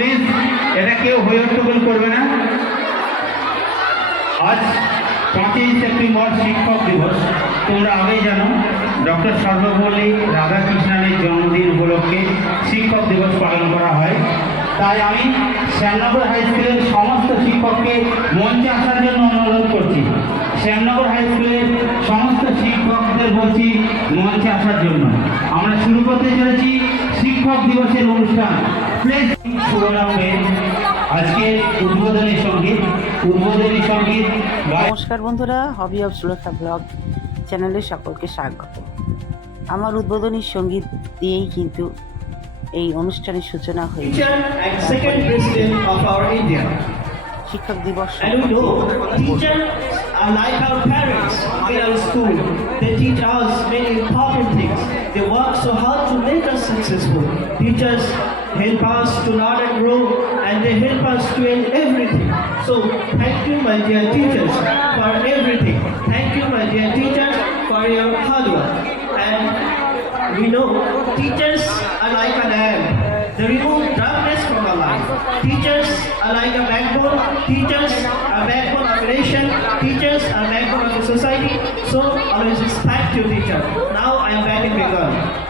Please এটা কেউ হইহট্টগোল করবে না। আজ পাঁচই সেপ্টেম্বর শিক্ষক দিবস। তোমরা আগেই জানো, ডক্টর সর্বপল্লী রাধাকৃষ্ণনের জন্মদিন উপলক্ষে শিক্ষক দিবস পালন করা হয়। তাই আমি শ্যামনগর হাই স্কুলের সমস্ত শিক্ষককে মঞ্চে আসার জন্য অনুরোধ করছি। শ্যামনগর হাই স্কুলের সমস্ত শিক্ষকদের বলছি, মঞ্চে আসার জন্য। আমরা শুরু করতে চলেছি শিক্ষক দিবসের অনুষ্ঠান আজকে উদ্বোধনী সংগীত উদ্বোধনী সংগীত নমস্কার বন্ধুরা হবি অফ সুলেখা ব্লগ চ্যানেলে সকলকে স্বাগত আমার উদ্বোধনী সংগীত দিয়েই কিন্তু এই অনুষ্ঠানের সূচনা হয়েছে. শিক্ষক দিবস And we know teachers are like our parents in our school. They teach us many important things. They work so hard to make us successful. Teachers help us to learn and grow and they help us to in everything. So thank you my dear teachers for everything. Thank you my dear teachers for your hard work. And we know teachers are like a lamp. They remove darkness from our life. Teachers are like a backbone. Teachers are backbone of a nation. Teachers are backbone of society. So always respect your teacher. Now I am back in Bengal.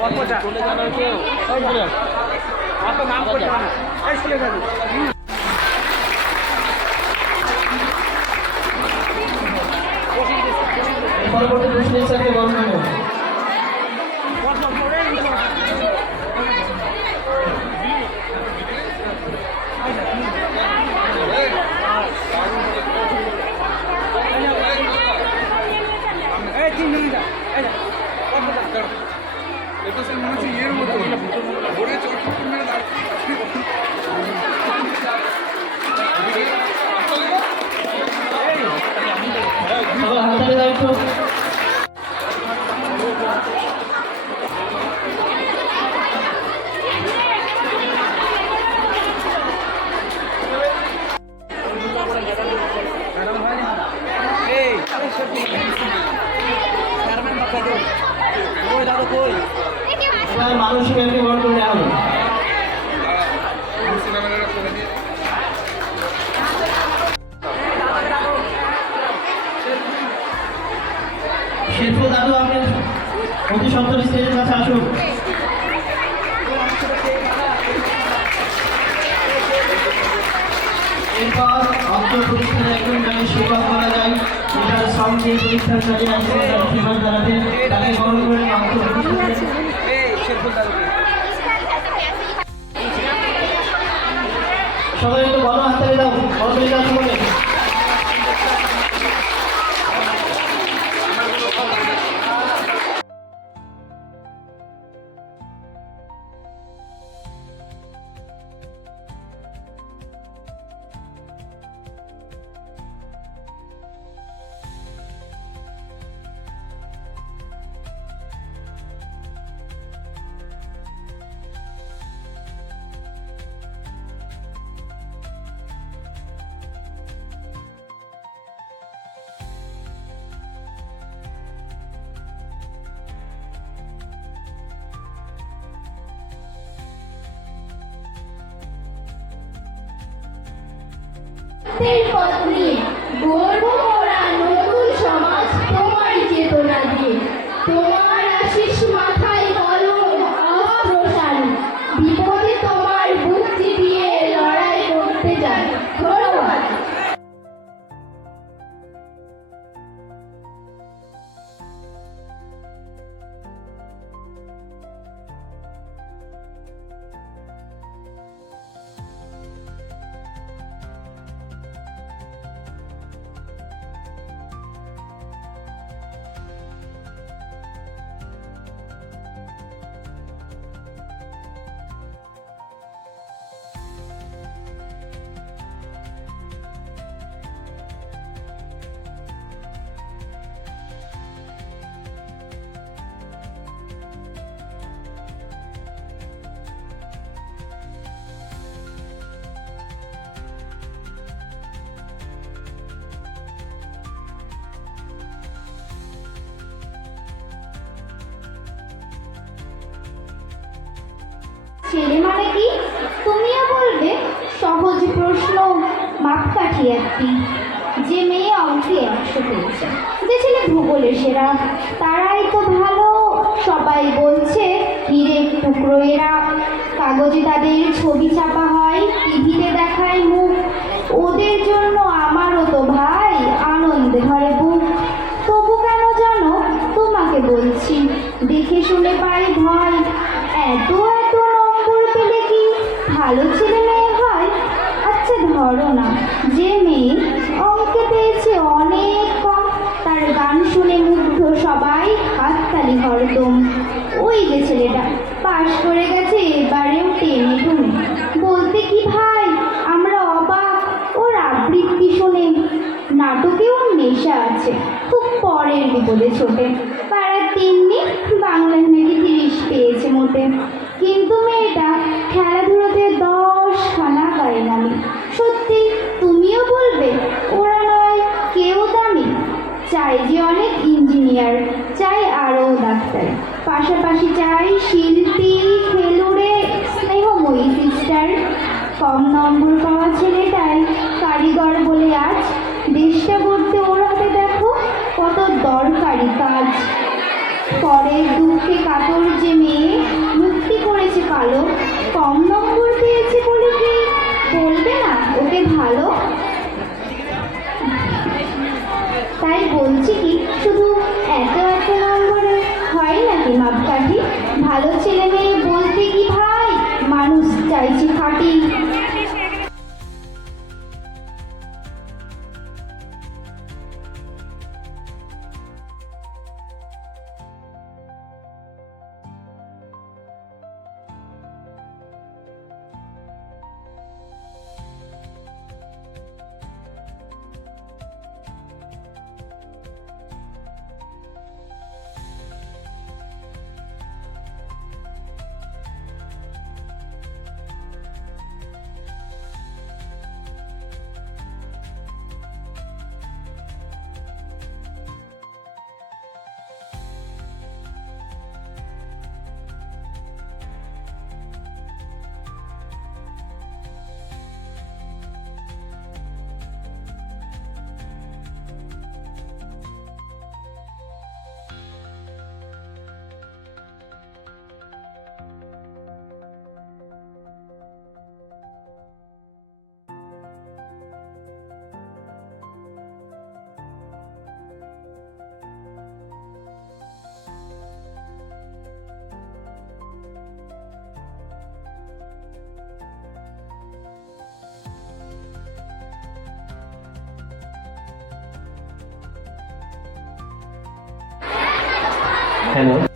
পরবর্তী তাকে বরণ করে সবাই একটু ভালো হাতে দাও দাও। সত্যের গর্ব করা নতুন সমাজ তোমার চেতনা দিয়ে। তোমার আশিস মাথায় তুমিও বলবে, সহজ প্রশ্ন মাপকাঠি একটি। যে মেয়ে অঙ্কে একশো পেয়েছে। যে ছেলে ভূগোলে সেরা, তারাই তো ভালো। সবাই বলছে হিরে টুকরো এরা। কাগজে তাদের ছবি ছাপা হয়, টিভিতে দেখায় মুখ। ওদের জন্য আমারও তো ভাই আনন্দে ভরে বুক। তবু কেন জানো, তোমাকে বলছি, দেখে শুনে পাই ভয়। এত হরদম ওই যে ছেলেটা, পাশ করে গেছে, এবারেও টেনে টুনে। বলতে কি ভাই, আমরা অবাক, ওর আবৃত্তি শুনে। নাটকেও নেশা আছে, খুব পরের বিপদে ছোটে। পাড়ার তেমনি বাংলার নাকি তিরিশ পেয়েছে মোটে। কিন্তু মেয়েটা খেলাধুলাতে দশ খানা পায় নামি সত্যি, তুমিও বলবে, ওরা নয়, কেউ দামি। চাই যে অনেক ইঞ্জিনিয়ার, চাই পাশাপাশি চাই শিল্পী, খেলুড়ে। স্নেহময়ী সিস্টার কম নম্বর পাওয়া ছেলেটাই কারিগর বলে আজ দেশটা গড়তে ওর হাতে দেখো কত দরকারি কাজ। পরে দুঃখে কাতর যে মেয়ে মুক্তি করেছে কালো কম নম্বর পেয়েছে বলে কি বলবে না? ওকে ভালো ছেলে মেয়ে বলতে কি ভাই? মানুষ চাইছে And.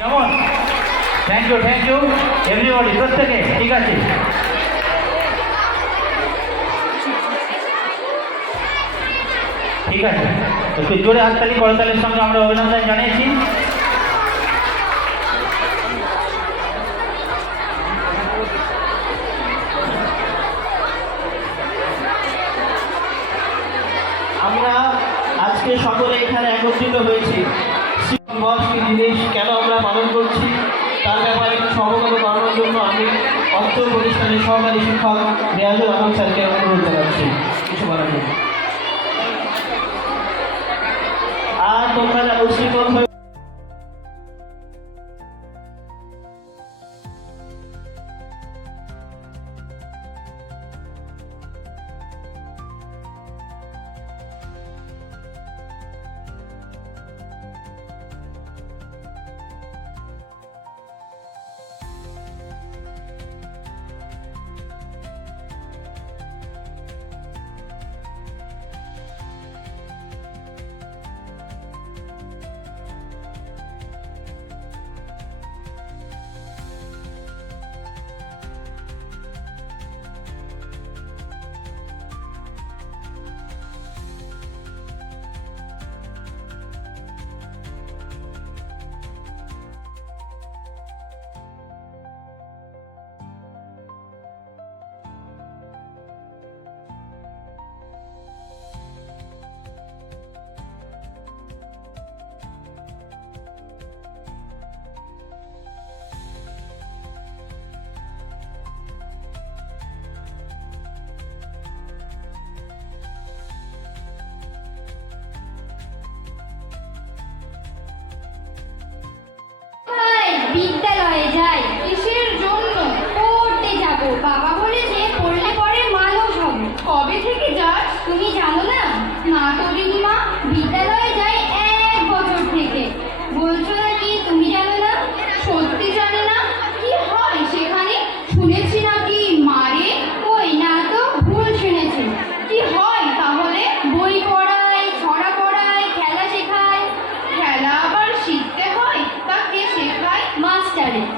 কেমন? Thank you thank you everybody প্রত্যেকে, ঠিক আছে? ঠিক আছে। তো জোরে হাততালি, করতালের সঙ্গে আমরা অভিনন্দন জানিয়েছি। সহকারী শিক্ষক রেয়াজুল আলম স্যারকে অনুরোধ জানাচ্ছি কিছু বলার জন্য আর তোমরা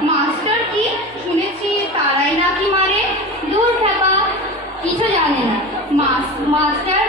মাস্টার কি শুনেছি তারাই নাকি মারে? দূর থাকা কিছু জানে না। মাস্টার